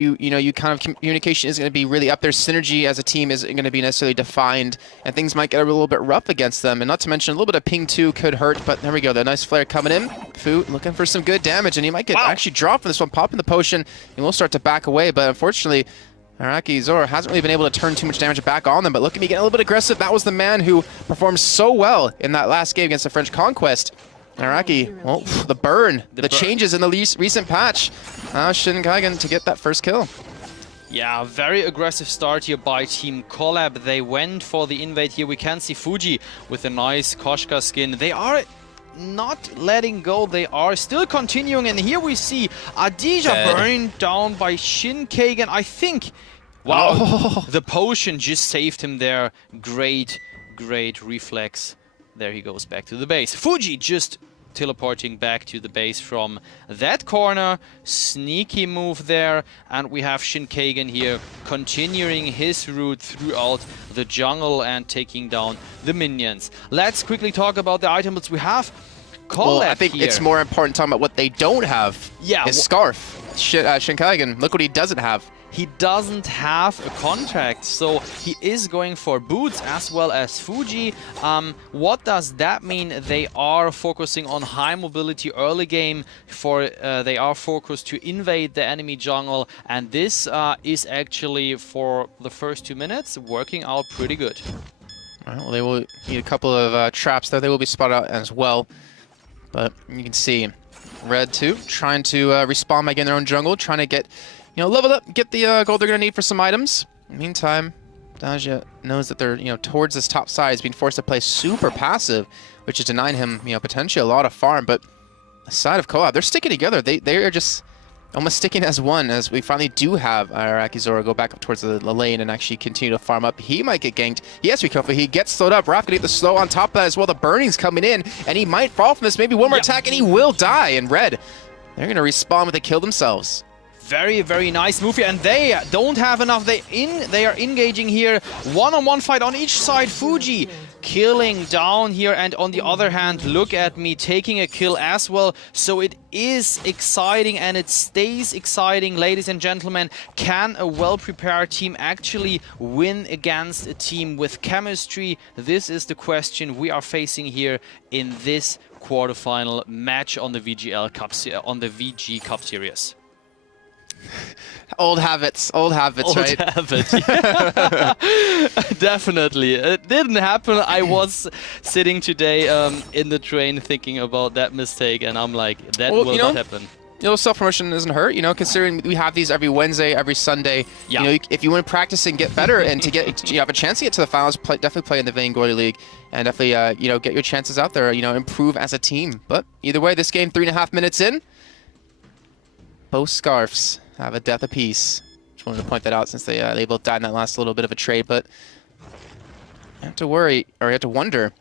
you kind of communication is going to be really up there. Synergy as a team isn't going to be necessarily defined, and things might get a little bit rough against them. And not to mention a little bit of ping too could hurt. But there we go, the nice flare coming in. Fu looking for some good damage, and he might get actually dropped from this one, popping the potion, and we'll start to back away. But unfortunately, Araki Zoro hasn't really been able to turn too much damage back on them. But look at me getting a little bit aggressive. That was the man who performed so well in that last game against the French Conquest. Araki, well, the burn, the changes in the recent patch. Now Shin Kaigen to get that first kill. Yeah, very aggressive start here by Team Collab. They went for the invade here. We can see Fuji with a nice Koshka skin. They are not letting go. They are still continuing. And here we see Adija burned down by Shin Kaigen. I think, wow, the potion just saved him there. Great, great reflex. There he goes back to the base. Fuji just teleporting back to the base from that corner. Sneaky move there. And we have Shin Kaigen here continuing his route throughout the jungle and taking down the minions. Let's quickly talk about the items we have. Well, I think it's more important talking about what they don't have. Yeah, is Scarf. Shin Kaigen, look what he doesn't have. He doesn't have a contract, so he is going for boots as well as Fuji. What does that mean? They are focusing on high mobility early game. They are focused to invade the enemy jungle, and this is actually for the first 2 minutes working out pretty good. All right, well, they will need a couple of traps there. They will be spotted out as well, but you can see Red 2 trying to respawn back in their own jungle, trying to get, level up, get the gold they're going to need for some items. In the meantime, Daja knows that they're, towards this top side. He's being forced to play super passive, which is denying him, potentially a lot of farm. But aside of Collab, they're sticking together. They are just almost sticking as one, as we finally do have Araki Zoro go back up towards the lane and actually continue to farm up. He might get ganked. He has to be careful. He gets slowed up. Raph gonna get the slow on top of that as well. The burning's coming in, and he might fall from this. Maybe one more attack, and he will die. And Red, they're going to respawn with a kill themselves. Very, very nice move here, and they don't have enough. They are engaging here. One-on-one fight on each side. Fuji killing down here, and on the other hand, look at me taking a kill as well. So it is exciting, and it stays exciting, ladies and gentlemen. Can a well-prepared team actually win against a team with chemistry? This is the question we are facing here in this quarterfinal match on the VG Cup Series. Old habits, right? Old habit, yeah. Definitely. It didn't happen. I was sitting today in the train thinking about that mistake, and I'm like, that will not happen. Self-promotion doesn't hurt, considering we have these every Wednesday, every Sunday. Yeah. If you want to practice and get better and to get, have a chance to get to the finals, definitely play in the Vainglory League and definitely, get your chances out there, improve as a team. But either way, this game, 3.5 minutes in, both Scarfs have a death apiece. Just wanted to point that out since they both died in that last little bit of a trade. But you have to worry, or you have to wonder,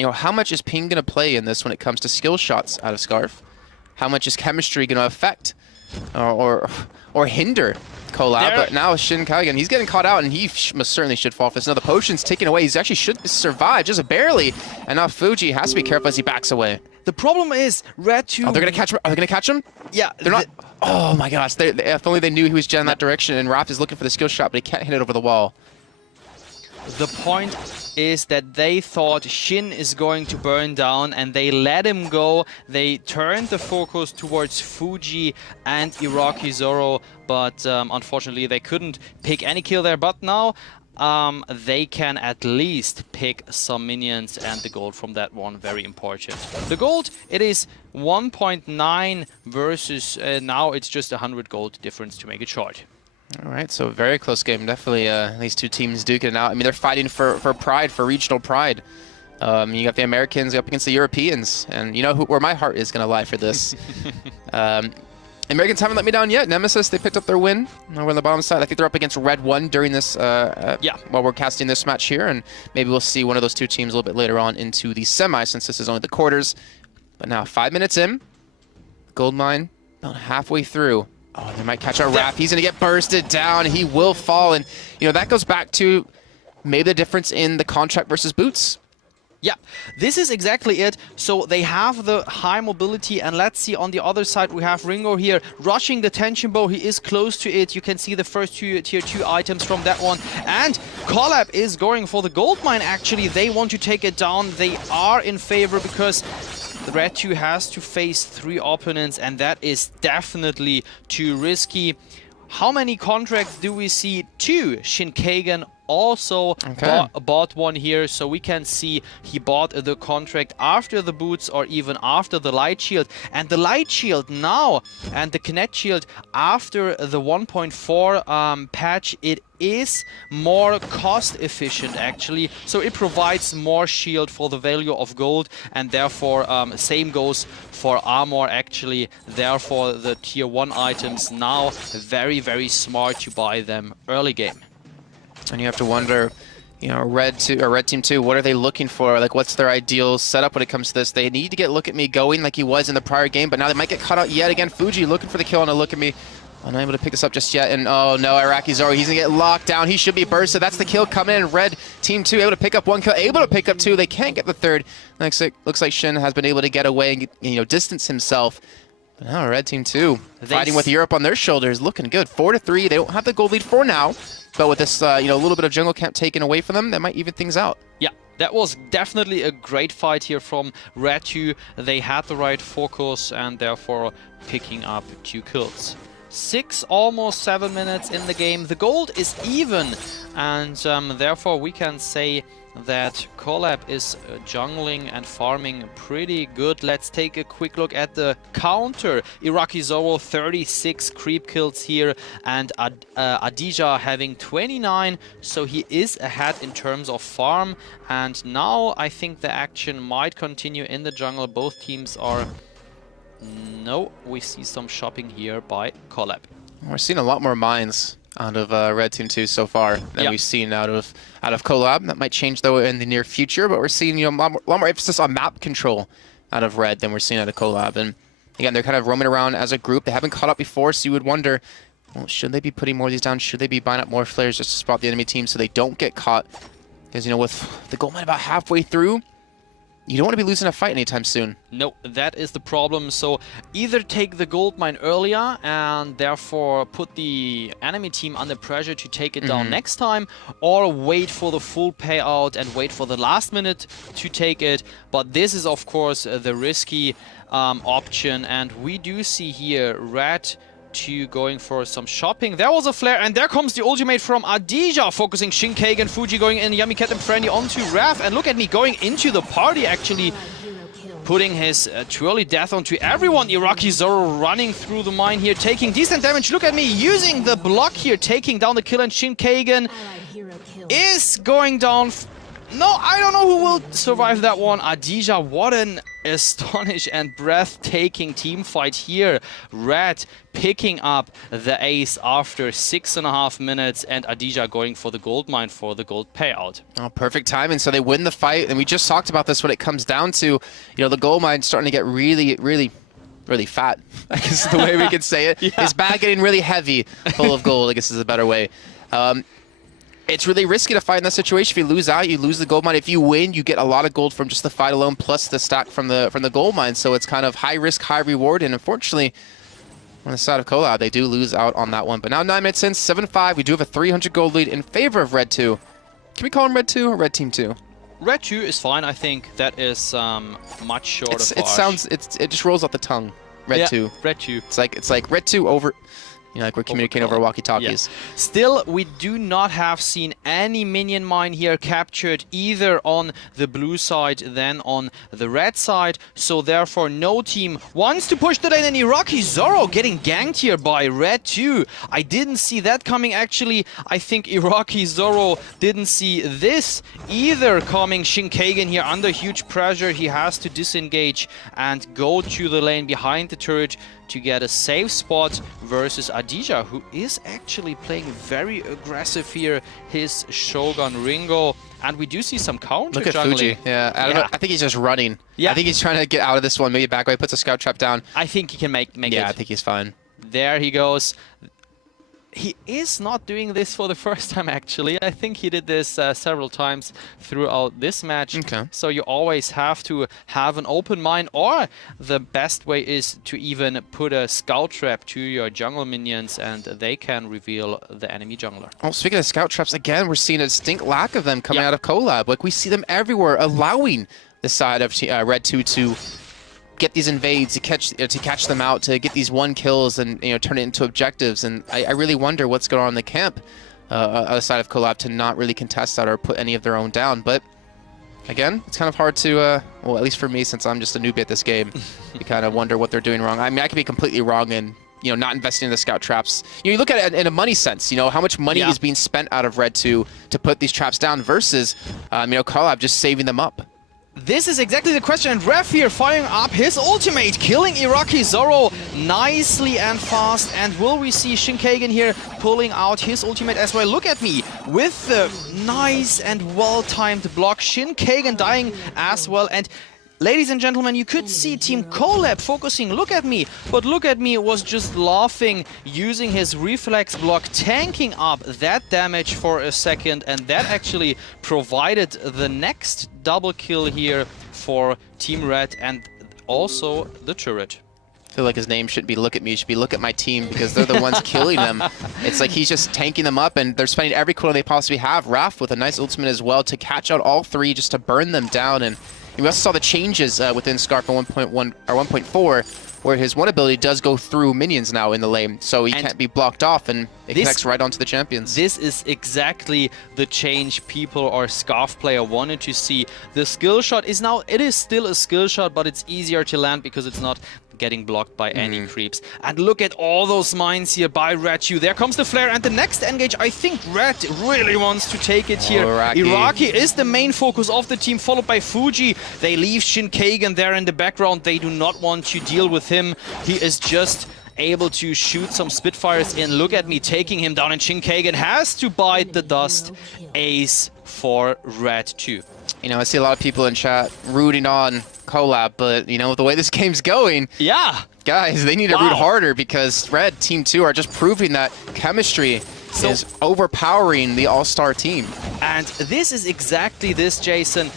how much is ping going to play in this when it comes to skill shots out of Scarf? How much is chemistry going to affect or hinder Collab? But now Shin Kaigen, he's getting caught out, and he most certainly should fall for this. Now the potion's taken away. He actually should survive, just barely. And now Fuji has to be careful as he backs away. The problem is, Red 2... Oh, they're going to catch him? Are they going to catch him? Yeah. They're not... Oh my gosh. If only they knew he was in that direction, and Raph is looking for the skill shot, but he can't hit it over the wall. The point is that they thought Shin is going to burn down, and they let him go. They turned the focus towards Fuji and Araki Zoro, but unfortunately they couldn't pick any kill there. But now they can at least pick some minions, and the gold from that one, very important. The gold, it is 1.9 versus now it's just 100 gold difference to make it short. All right, so very close game. Definitely these two teams duking it out. I mean, they're fighting for pride, for regional pride. You got the Americans up against the Europeans, and where my heart is going to lie for this. Americans haven't let me down yet. Nemesis, they picked up their win over on the bottom side. I think they're up against Red 1 during this, while we're casting this match here, and maybe we'll see one of those two teams a little bit later on into the semi, since this is only the quarters. But now 5 minutes in, Goldmine about halfway through. Oh, they might catch our Raph. He's going to get bursted down. He will fall. And, that goes back to maybe the difference in the contract versus boots. Yeah, this is exactly it. So they have the high mobility, and let's see on the other side we have Ringo here rushing the tension bow. He is close to it. You can see the first two tier 2 items from that one. And Collab is going for the gold mine actually. They want to take it down. They are in favor because the Red 2 has to face 3 opponents, and that is definitely too risky. How many contracts do we see? 2. Shinkagen also bought one here, so we can see he bought the contract after the boots or even after the light shield. And the light shield now and the Connect shield after the 1.4 patch, it is more cost efficient actually, so it provides more shield for the value of gold, and therefore same goes for armor actually. Therefore the tier 1 items now very smart to buy them early game. And you have to wonder, you know, Red Team 2, what are they looking for? Like, what's their ideal setup when it comes to this? They need to get Look at Me going like he was in the prior game, but now they might get caught out yet again. Fuji looking for the kill on a Look at Me. Unable to pick this up just yet, and oh no, Iraqi Zoro, he's gonna get locked down. He should be bursted. That's the kill coming in. Red Team 2 able to pick up 1 kill, able to pick up 2. They can't get the 3rd. Looks like Shin has been able to get away and, you know, distance himself. But now Red Team 2 fighting with Europe on their shoulders, looking good. 4-3. They don't have the gold lead for now, but with this, you know, a little bit of jungle camp taken away from them, that might even things out. Yeah. That was definitely a great fight here from Red 2. They had the right focus and therefore picking up 2 kills. 6, almost 7 minutes in the game. The gold is even, and therefore we can say that Collab is jungling and farming pretty good. Let's take a quick look at the counter. Iraqi Zoro 36 creep kills here, and Adija having 29, so he is ahead in terms of farm. And now I think the action might continue in the jungle. Both teams are... No, we see some shopping here by Collab. We're seeing a lot more mines out of Red Team 2 so far than we've seen out of Collab. That might change though in the near future, but we're seeing, you know, a lot more emphasis on map control out of Red than we're seeing out of Collab. And again, they're kind of roaming around as a group. They haven't caught up before, so you would wonder, well, should they be putting more of these down? Should they be buying up more flares just to spot the enemy team so they don't get caught? Because, you know, with the gold mine about halfway through, you don't want to be losing a fight anytime soon. No, that is the problem. So either take the gold mine earlier and therefore put the enemy team under pressure to take it down next time, or wait for the full payout and wait for the last minute to take it. But this is of course the risky option, and we do see here Red 2 going for some shopping. There was a flare, and there comes the ultimate from Adija, focusing Shinkagen, Fuji going in, Yummy Cat and Friendly onto Raph, and look at me going into the party actually, putting his too early death onto everyone. Iraqi Zoro running through the mine here, taking decent damage. Look at me using the block here, taking down the kill, and Shinkagen is going down. No, I don't know who will survive that one. Adija, what an astonish and breathtaking team fight here. Red picking up the ace after 6.5 minutes, and Adija going for the gold mine for the gold payout. Oh, perfect timing. So they win the fight, and we just talked about this when it comes down to, you know, the gold mine starting to get really fat, I guess is the way we could say it. His bag getting really heavy, full of gold, I guess is a better way. It's really risky to fight in that situation. If you lose out, you lose the gold mine. If you win, you get a lot of gold from just the fight alone, plus the stack from the gold mine. So it's kind of high risk, high reward. And unfortunately, on the side of Collab, they do lose out on that one. But now 9 minutes in, 7-5. We do have a 300 gold lead in favor of Red 2. Can we call him Red 2 or Red Team 2? Red 2 is fine. I think that is much shorter. It just rolls off the tongue. Red 2. Red 2. It's like Red 2 over. You know, like we're communicating over walkie-talkies. Yeah. Still, we do not have seen any minion mine here captured either on the blue side than on the red side. So therefore, no team wants to push the lane. And Iraqi Zoro getting ganked here by Red 2. I didn't see that coming. Actually, I think Iraqi Zoro didn't see this either coming. Shinkagen here under huge pressure. He has to disengage and go to the lane behind the turret to get a safe spot versus Adija, who is actually playing very aggressive here, his Shogun Ringo. And we do see some counter Look at jungling. Fuji. Yeah, I don't know. I think he's just running. Yeah. I think he's trying to get out of this one. Maybe back away, puts a scout trap down. I think he can make it. Yeah, I think he's fine. There he goes. he is not doing this for the first time, actually. I think he did this several times throughout this match. Okay. So you always have to have an open mind, or the best way is to even put a scout trap to your jungle minions, and they can reveal the enemy jungler. Well, speaking of scout traps, again, we're seeing a distinct lack of them coming out of Collab. Like, we see them everywhere, allowing the side of Red 2 to get these invades, to catch them out, to get these 1 kills and turn it into objectives. And I really wonder what's going on in the camp outside of Collab to not really contest that or put any of their own down. But again, it's kind of hard to, well, at least for me, since I'm just a newbie at this game, you kind of wonder what they're doing wrong. I mean, I could be completely wrong in not investing in the scout traps. You look at it in a money sense, how much money is being spent out of Red 2 to put these traps down versus, Collab just saving them up. This is exactly the question, and Ref here firing up his ultimate, killing Iraqi Zoro nicely and fast. And will we see Shinkagan here pulling out his ultimate as well? Look at me, with the nice and well-timed block, Shinkagan dying as well. And ladies and gentlemen, you could see Team Collab focusing, look at me, but look at me was just laughing, using his reflex block, tanking up that damage for a second, and that actually provided the next double kill here for Team Red and also the turret. I feel like his name shouldn't be Look at Me, it should be Look at My Team, because they're the ones killing them. It's like he's just tanking them up, and they're spending every cooldown they possibly have. Raph with a nice ultimate as well to catch out all 3, just to burn them down. And we also saw the changes within Scarf on 1.1 or 1.4, where his one ability does go through minions now in the lane, so he can't be blocked off, and it connects right onto the champions. This is exactly the change people or Scarf player wanted to see. The skill shot is now, it is still a skill shot, but it's easier to land because it's not getting blocked by any creeps. And look at all those mines here by Red 2. There comes the flare, and the next engage, I think Red really wants to take it here. Iraqi is the main focus of the team, followed by Fuji. They leave Shinkagan there in the background. They do not want to deal with him. He is just able to shoot some Spitfires in. Look at me taking him down, and Shinkagan has to bite the dust. Ace for Red 2. I see a lot of people in chat rooting on Collab, but the way this game's going, guys, they need to root harder, because Red Team 2 are just proving that chemistry is overpowering the all-star team. And this is exactly this, Jason.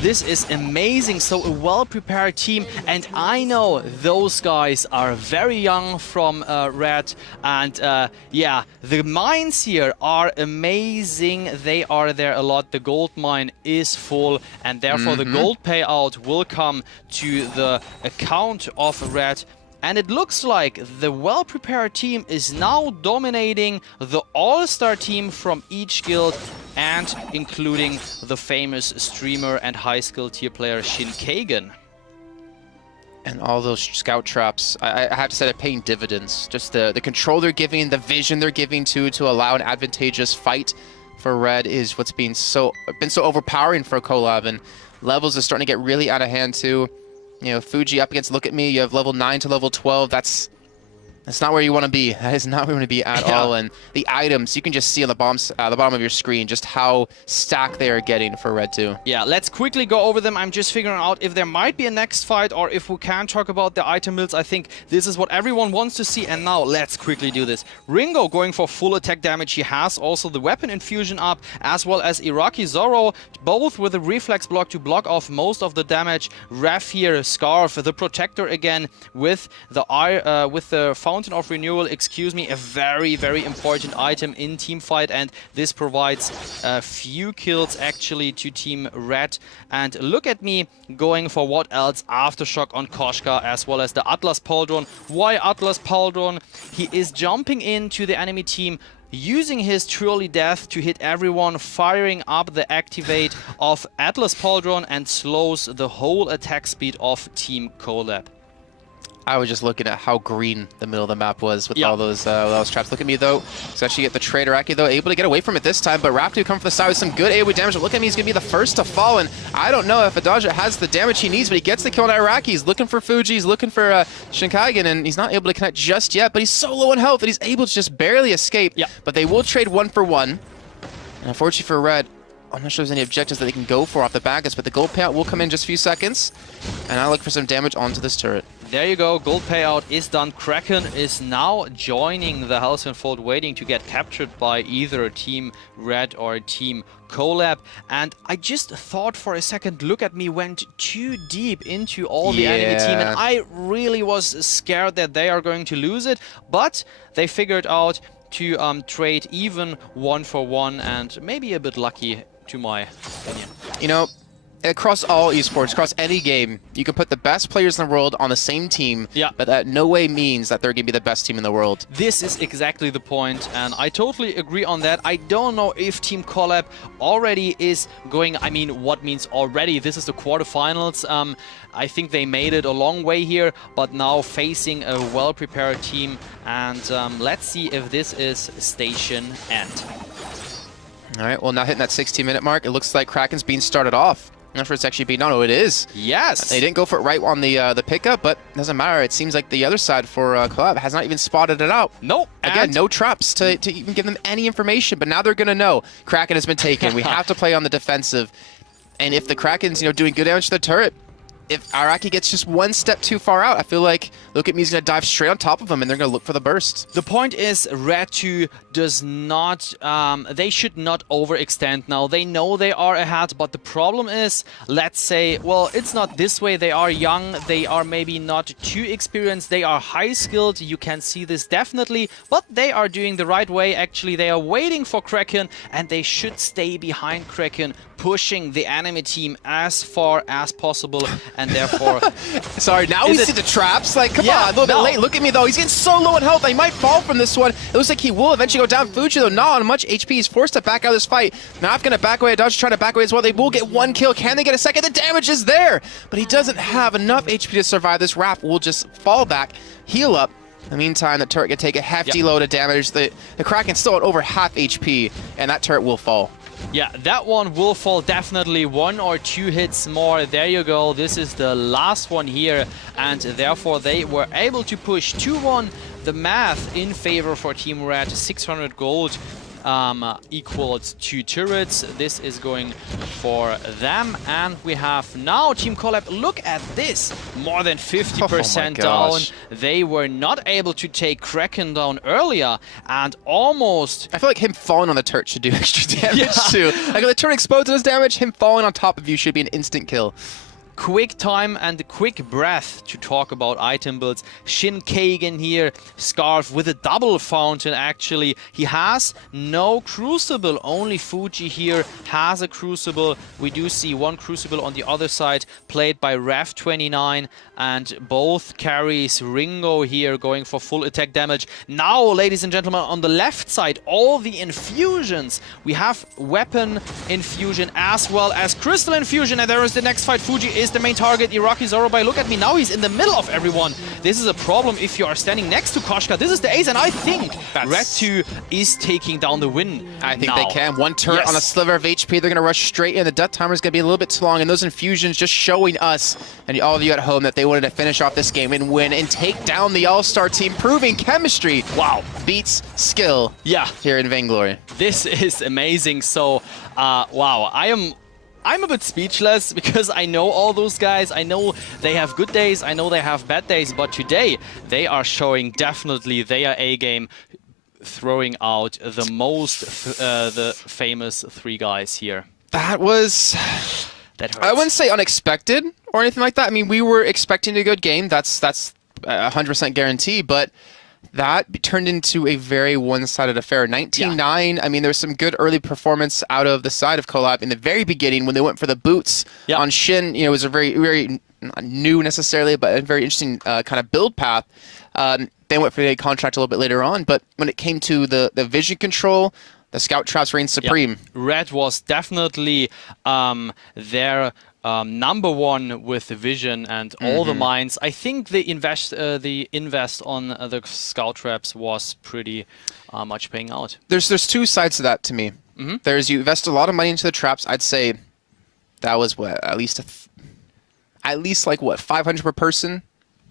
This is amazing. So a well-prepared team. And I know those guys are very young from Red. And yeah, the mines here are amazing. They are there a lot. The gold mine is full. And therefore the gold payout will come to the account of Red. And it looks like the well-prepared team is now dominating the all-star team from each guild, and including the famous streamer and high-skill tier player Shinkagan. And all those scout traps, I have to say, they're paying dividends. Just the control they're giving, the vision they're giving to allow an advantageous fight for Red is what's been so overpowering for Collab, and levels are starting to get really out of hand too. Fuji up against Look at Me, you have level 9 to level 12. That's not where you want to be. That is not where you want to be at all. And the items, you can just see on the bottom of your screen just how stacked they are getting for Red 2. Yeah, let's quickly go over them. I'm just figuring out if there might be a next fight, or if we can talk about the item builds. I think this is what everyone wants to see. And now let's quickly do this. Ringo going for full attack damage. He has also the weapon infusion up, as well as Iraqi Zoro, both with a reflex block to block off most of the damage. Ref here, Scarf, the protector again, with the Fountain of Renewal, a very, very important item in teamfight, and this provides a few kills actually to Team Red. And look at me going for what else? Aftershock on Koshka, as well as the Atlas Pauldron. Why Atlas Pauldron? He is jumping into the enemy team, using his Truly Death to hit everyone, firing up the activate of Atlas Pauldron, and slows the whole attack speed of Team Collab. I was just looking at how green the middle of the map was with all those traps. Look at me, though. So actually get the Trader Aki, though, able to get away from it this time. But Raptor come from the side with some good AoE damage. Look at me, he's going to be the first to fall. And I don't know if Adaja has the damage he needs, but he gets the kill on Iraqi. He's looking for Fuji, he's looking for Shinkagan, and he's not able to connect just yet. But he's so low in health that he's able to just barely escape. But they will trade 1 for 1. And unfortunately for Red, I'm not sure there's any objectives that they can go for off the back, but the gold payout will come in just a few seconds. And I look for some damage onto this turret. there you go. Gold payout is done. Kraken is now joining the Halcyon Fold, waiting to get captured by either Team Red or Team Collab. And I just thought for a second, look at me, went too deep into all the enemy team, and I really was scared that they are going to lose it. But they figured out to trade even 1-for-1, and maybe a bit lucky, to my opinion. You know, across all esports, across any game, you can put the best players in the world on the same team, but that no way means that they're going to be the best team in the world. This is exactly the point, and I totally agree on that. I don't know if Team Collab already is going, I mean, what means already? This is the quarterfinals. I think they made it a long way here, but now facing a well-prepared team, and let's see if this is station end. All right, well, now hitting that 16-minute mark, it looks like Kraken's being started off. I'm not sure it's actually being... No, it is. Yes. They didn't go for it right on the pickup, but it doesn't matter. It seems like the other side for Collab has not even spotted it out. Nope. Again, no traps to even give them any information, but now they're going to know Kraken has been taken. We have to play on the defensive. And if the Kraken's, doing good damage to the turret, if Araki gets just one step too far out, I feel like Look At Me's going to dive straight on top of him, and they're going to look for the burst. The point is, Red 2 does not... they should not overextend now. They know they are ahead, but the problem is, let's say, well, it's not this way. They are young. They are maybe not too experienced. They are high-skilled. You can see this definitely, but they are doing the right way. Actually, they are waiting for Kraken, and they should stay behind Kraken, pushing the enemy team as far as possible, and therefore... Sorry, now we see the traps. Like, come on, a little bit late. Look at me, though. He's getting so low in health. He might fall from this one. It looks like he will eventually go down. Fuji, though, not on much HP. He's forced to back out of this fight. Now, going to back away. Dodge trying to back away as well. They will get one kill. Can they get a second? The damage is there, but he doesn't have enough HP to survive. This Raph will just fall back, heal up. In the meantime, the turret can take a hefty load of damage. The Kraken's still at over half HP, and that turret will fall. Yeah, that one will fall definitely. 1 or 2 hits more. There you go. This is the last one here, and therefore they were able to push 2-1. The math in favor for Team Red, 600 gold equals 2 turrets. This is going for them, and we have now Team Collab. Look at this, more than 50% down. They were not able to take Kraken down earlier, and almost... I feel like him falling on the turret should do extra damage too. Like if the turret explodes and does damage, him falling on top of you should be an instant kill. Quick time and quick breath to talk about item builds. Shin Kagan here, Scarf with a double fountain actually. He has no Crucible, only Fuji here has a Crucible. We do see one Crucible on the other side played by Ref29, and both carries Ringo here going for full attack damage. Now, ladies and gentlemen, on the left side, all the infusions. We have Weapon Infusion as well as Crystal Infusion, and there is the next fight. Fuji is the main target. Iraqi Zorobai, look at me now, he's in the middle of everyone. This is a problem if you are standing next to Koshka. This is the ace, and I think Red 2 is taking down the win. I think they can. One turret on a sliver of HP. They're going to rush straight in. The death timer is going to be a little bit too long, and those infusions just showing us and all of you at home that they wanted to finish off this game and win and take down the All-Star team, proving chemistry. Wow. Beats skill here in Vainglory. This is amazing. So, wow, I'm a bit speechless because I know all those guys. I know they have good days. I know they have bad days. But today, they are showing definitely their A-game, throwing out the most, the famous 3 guys here. That was... That hurts. I wouldn't say unexpected or anything like that. I mean, we were expecting a good game. That's 100% guarantee. But that turned into a very one-sided affair. 19-9. I mean, there was some good early performance out of the side of Collab in the very beginning when they went for the boots on Shin. You know, it was a very, very not new necessarily, but a very interesting kind of build path. They went for the contract a little bit later on, but when it came to the vision control, the scout traps reigned supreme. Red was definitely their #1 with the vision and all the mines. I think the invest on the scout traps was pretty much paying out. There's 2 sides to that to me. There's you invest a lot of money into the traps. I'd say that was what at least like what 500 per person.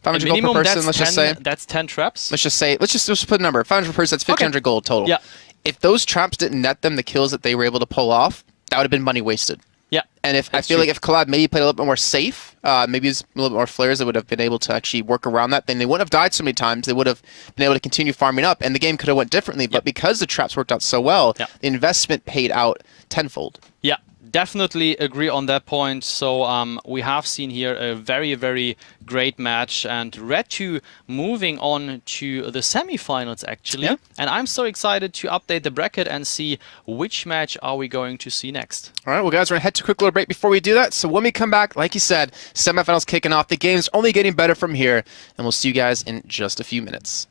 500 gold per person. Let's just say that's 10 traps. Let's just put a number. 500 per person. That's 1,500 gold total. Yeah. If those traps didn't net them the kills that they were able to pull off, that would have been money wasted. Yeah. And I feel like if Collab maybe played a little bit more safe, maybe it's a little bit more flares, they would have been able to actually work around that. Then they wouldn't have died so many times. They would have been able to continue farming up, and the game could have went differently. But because the traps worked out so well, the investment paid out tenfold. Yeah. Definitely agree on that point. So we have seen here a very, very great match, and Red 2 moving on to the semifinals actually. Yeah. And I'm so excited to update the bracket and see which match are we going to see next. All right, well, guys, we're going to head to a quick little break before we do that. So when we come back, like you said, semifinals kicking off. The game's only getting better from here, and we'll see you guys in just a few minutes.